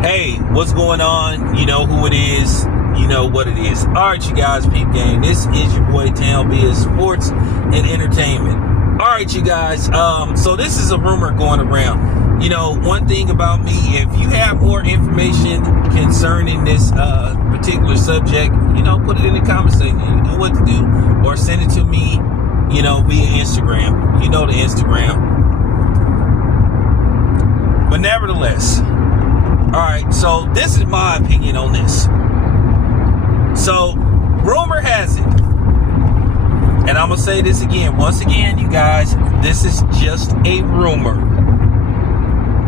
Hey, what's going on? You know who it is. You know what it is. All right, you guys, peep game. This is your boy Town Biz Sports and Entertainment. All right, you guys. So this is a rumor going around. You know, one thing about me, if you have more information concerning this particular subject, you know, put it in the comment section. You know what to do, or send it to me. You know, via Instagram. You know the Instagram. But nevertheless. All right, so this is my opinion on this. So, rumor has it, and I'm going to say this again. Once again, you guys, this is just a rumor.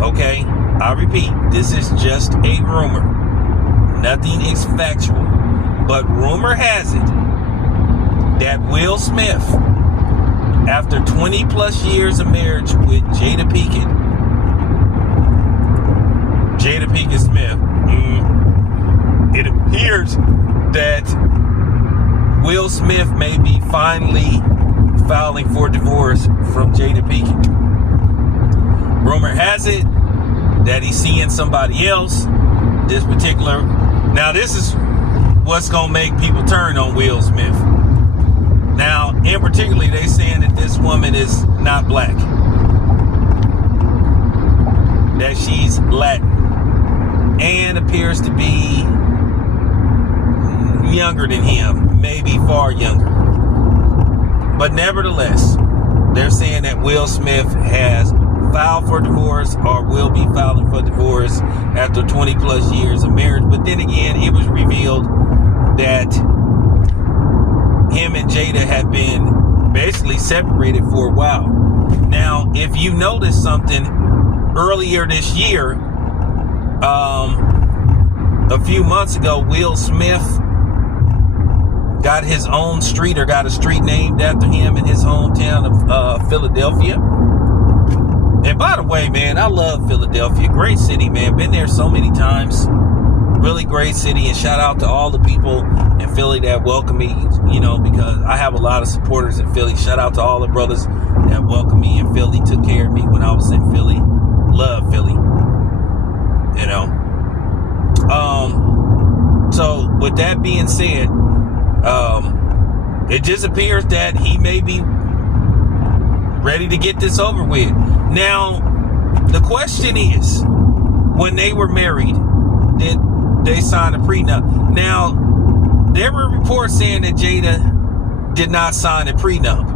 Okay? I repeat, this is just a rumor. Nothing is factual. But rumor has it that Will Smith, after 20 plus years of marriage with Jada Pinkett Smith, it appears that Will Smith may be finally filing for divorce from Jada Pinkett. Rumor has it that he's seeing somebody else. Now this is what's gonna make people turn on Will Smith. Now, in particular, they saying that this woman is not black, that she's Latin, and appears to be younger than him, maybe far younger. But nevertheless, they're saying that Will Smith has filed for divorce or will be filing for divorce after 20 plus years of marriage. But then again, it was revealed that him and Jada have been basically separated for a while. Now, if you noticed something earlier this year, a few months ago, Will Smith got his own street, or got a street named after him in his hometown of Philadelphia. And by the way, man, I love Philadelphia. Great city, man. Been there so many times. Really great city. And shout out to all the people in Philly that welcome me, you know, because I have a lot of supporters in Philly. Shout out to all the brothers that welcomed me in Philly, took care of me when I was in Philly. Love Philly. You know. So with that being said, it just appears that he may be ready to get this over with. Now, the question is, when they were married, did they sign a prenup? Now, there were reports saying that Jada did not sign a prenup.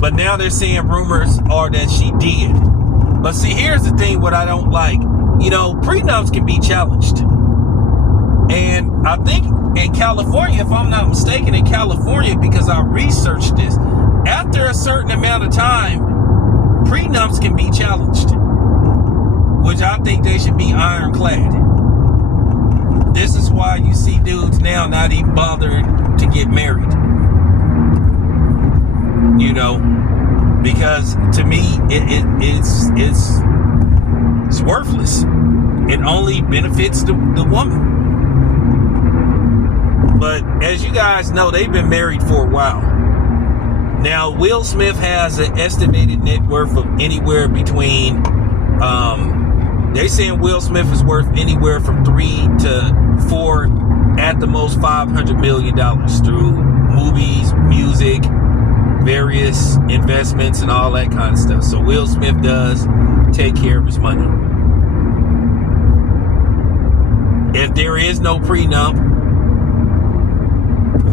But now they're saying rumors are that she did. But see, here's the thing, what I don't like. You know, prenups can be challenged. And I think in California, if I'm not mistaken, in California, because I researched this, after a certain amount of time, prenups can be challenged, which I think they should be ironclad. This is why you see dudes now not even bothered to get married. You know, because to me, it's worthless. It only benefits the woman. But as you guys know, they've been married for a while. Now, Will Smith has an estimated net worth of anywhere between, they're saying Will Smith is worth anywhere from 3 to 4, at the most $500 million through movies, music, various investments, and all that kind of stuff. So Will Smith does take care of his money. If there is no prenup,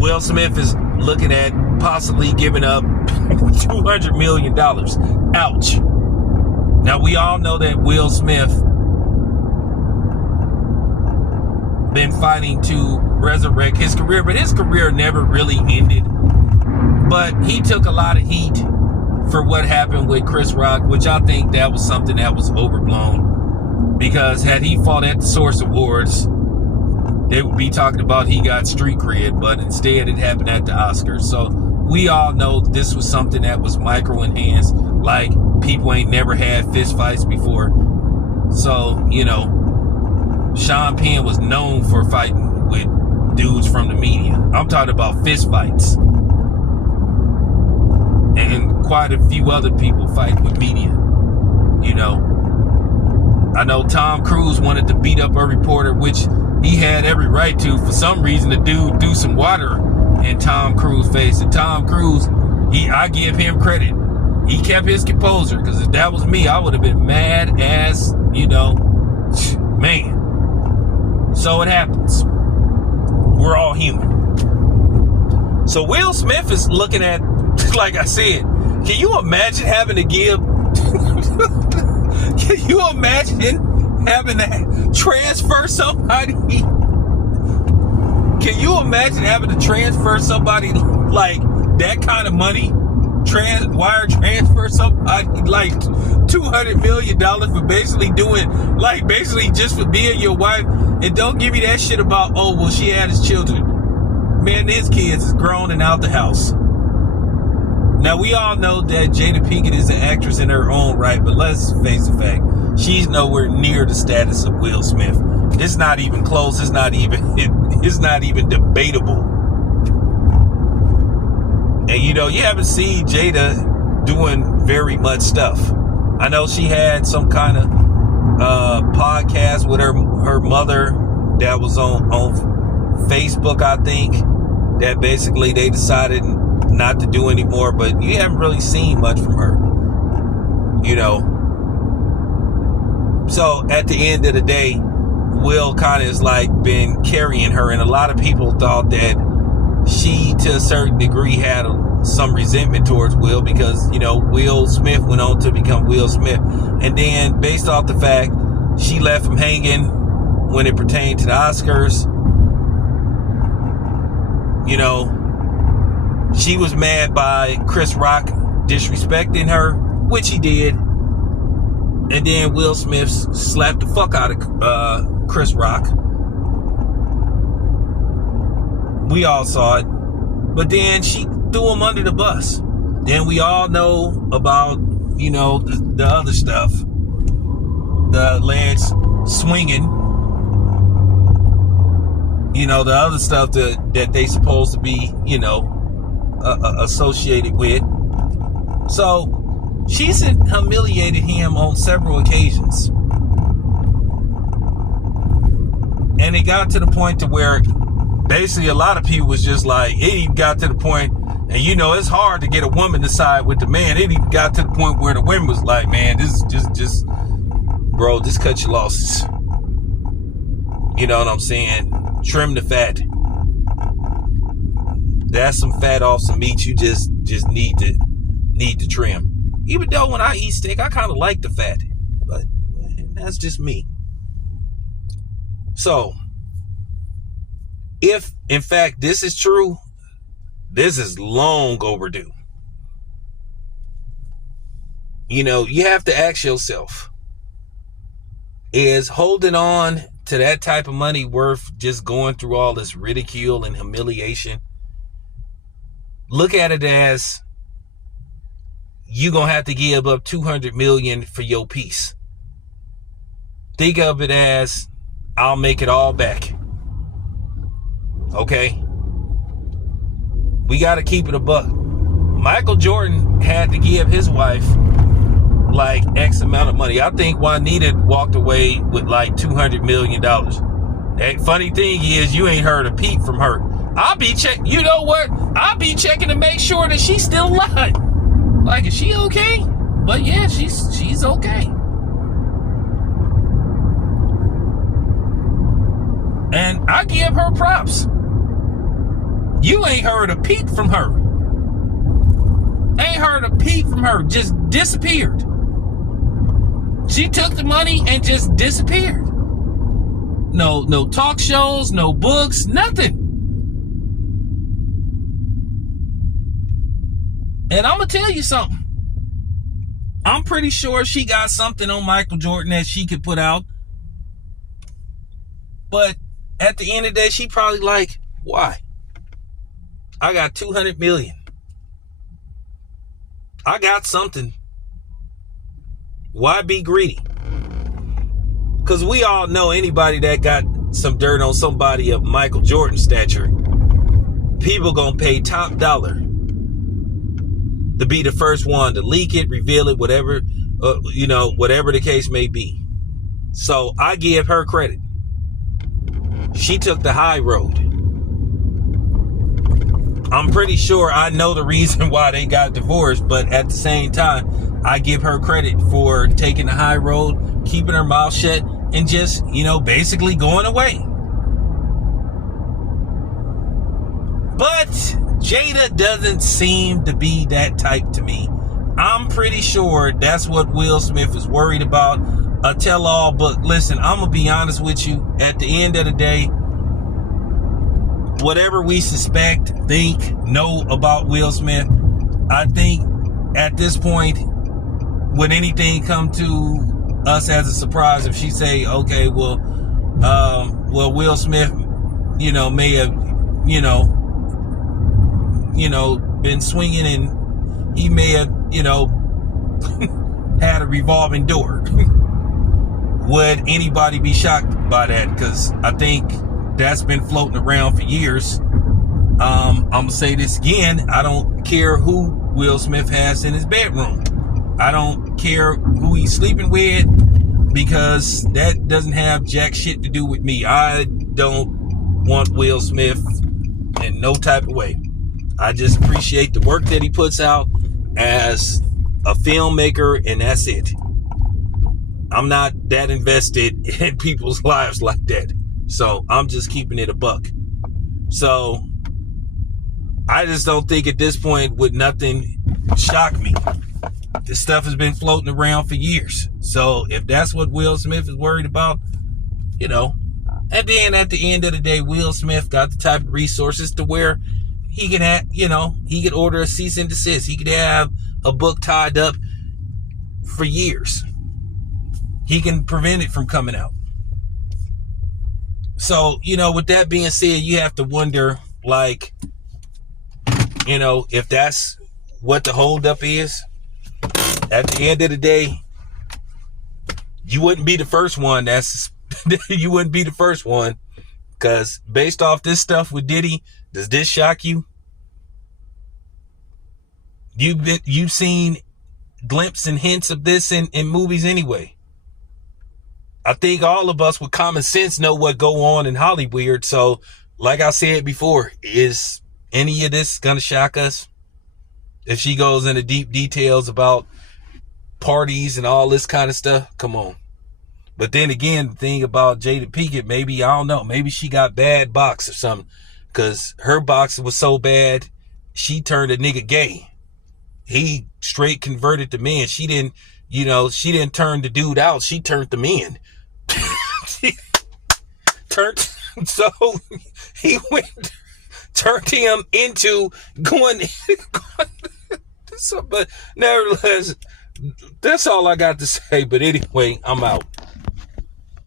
Will Smith is looking at possibly giving up $200 million. Ouch. Now, we all know that Will Smith been fighting to resurrect his career, but his career never really ended. But he took a lot of heat for what happened with Chris Rock, which I think that was something that was overblown. Because had he fought at the Source Awards, they would be talking about he got street cred, but instead it happened at the Oscars. So we all know this was something that was micro-enhanced, like people ain't never had fist fights before. So, you know, Sean Penn was known for fighting with dudes from the media. I'm talking about fist fights. And quite a few other people fight with media, you know. I know Tom Cruise wanted to beat up a reporter, which he had every right to. For some reason, the dude do some water in Tom Cruise's face. And Tom Cruise, I give him credit. He kept his composure, because if that was me, I would have been mad as, man. So it happens. We're all human. So Will Smith is looking at, like I said, can you imagine having to give, can you imagine having to transfer somebody? Can you imagine having to transfer somebody like that kind of money? Wire transfer somebody like $200 million for basically just for being your wife, and don't give me that shit about, oh, well, she had his children. Man, his kids is grown and out the house. Now, we all know that Jada Pinkett is an actress in her own right, but let's face the fact, she's nowhere near the status of Will Smith. It's not even close. It's not even debatable. And you haven't seen Jada doing very much stuff. I know she had some kind of podcast with her mother that was on Facebook, I think, that basically they decided not to do anymore, but you haven't really seen much from her. So at the end of the day, Will kind of is like been carrying her, and a lot of people thought that she, to a certain degree, had some resentment towards Will because, Will Smith went on to become Will Smith. And then, based off the fact she left him hanging when it pertained to the Oscars, she was mad by Chris Rock disrespecting her, which he did. And then Will Smith slapped the fuck out of Chris Rock. We all saw it. But then she threw him under the bus. Then we all know about, the other stuff. The alleged swinging. The other stuff that they supposed to be, associated with. So she's humiliated him on several occasions. And it got to the point to where basically a lot of people was just like, it even got to the point, and it's hard to get a woman to side with the man. It even got to the point where the women was like, man, this is just bro, just cut your losses. You know what I'm saying? Trim the fat. That's some fat off some meat you just need to trim. Even though when I eat steak, I kind of like the fat, but that's just me. So, if in fact this is true, this is long overdue. You have to ask yourself, is holding on to that type of money worth just going through all this ridicule and humiliation? Look at it as you're going to have to give up $200 million for your peace. Think of it as, I'll make it all back. Okay? We got to keep it a buck. Michael Jordan had to give his wife like X amount of money. I think Juanita walked away with like $200 million. That funny thing is, you ain't heard a peep from her. I'll be checking. You know what? I'll be checking to make sure that she's still alive. Like, is she okay? But yeah, she's okay. And I give her props. You ain't heard a peep from her. Ain't heard a peep from her. Just disappeared. She took the money and just disappeared. No talk shows, no books, nothing. And I'm going to tell you something. I'm pretty sure she got something on Michael Jordan that she could put out. But at the end of the day, she probably like, why? I got $200 million. I got something. Why be greedy? Because we all know anybody that got some dirt on somebody of Michael Jordan stature, people gonna pay top dollar to be the first one to leak it, reveal it, whatever, whatever the case may be. So I give her credit. She took the high road. I'm pretty sure I know the reason why they got divorced, but at the same time, I give her credit for taking the high road, keeping her mouth shut, and just, basically going away. But Jada doesn't seem to be that type to me. I'm pretty sure that's what Will Smith is worried about. A tell-all book. Listen, I'm going to be honest with you. At the end of the day, whatever we suspect, think, know about Will Smith, I think at this point, would anything come to us as a surprise if she say, okay, well, Will Smith, may have, been swinging and he may have, had a revolving door. Would anybody be shocked by that? Because I think that's been floating around for years. I'm going to say this again. I don't care who Will Smith has in his bedroom. I don't care who he's sleeping with, because that doesn't have jack shit to do with me. I don't want Will Smith in no type of way. I just appreciate the work that he puts out as a filmmaker, and that's it. I'm not that invested in people's lives like that. So I'm just keeping it a buck. So I just don't think at this point would nothing shock me. This stuff has been floating around for years. So if that's what Will Smith is worried about, and then at the end of the day, Will Smith got the type of resources to where he can have, he could order a cease and desist. He could have a book tied up for years. He can prevent it from coming out. So, with that being said, you have to wonder, if that's what the holdup is. At the end of the day, you wouldn't be the first one. You wouldn't be the first one, because based off this stuff with Diddy, does this shock you? You've seen glimpses and hints of this in movies anyway. I think all of us with common sense know what go on in Hollywood. So, like I said before, is any of this gonna shock us? If she goes into deep details about parties and all this kind of stuff, come on. But then again, the thing about Jada Pinkett, maybe, I don't know, maybe she got bad box or something, because her box was so bad, she turned a nigga gay. He straight converted to men. She didn't turn the dude out. She turned him in. So he turned him into going. So, but nevertheless, that's all I got to say. But anyway, I'm out.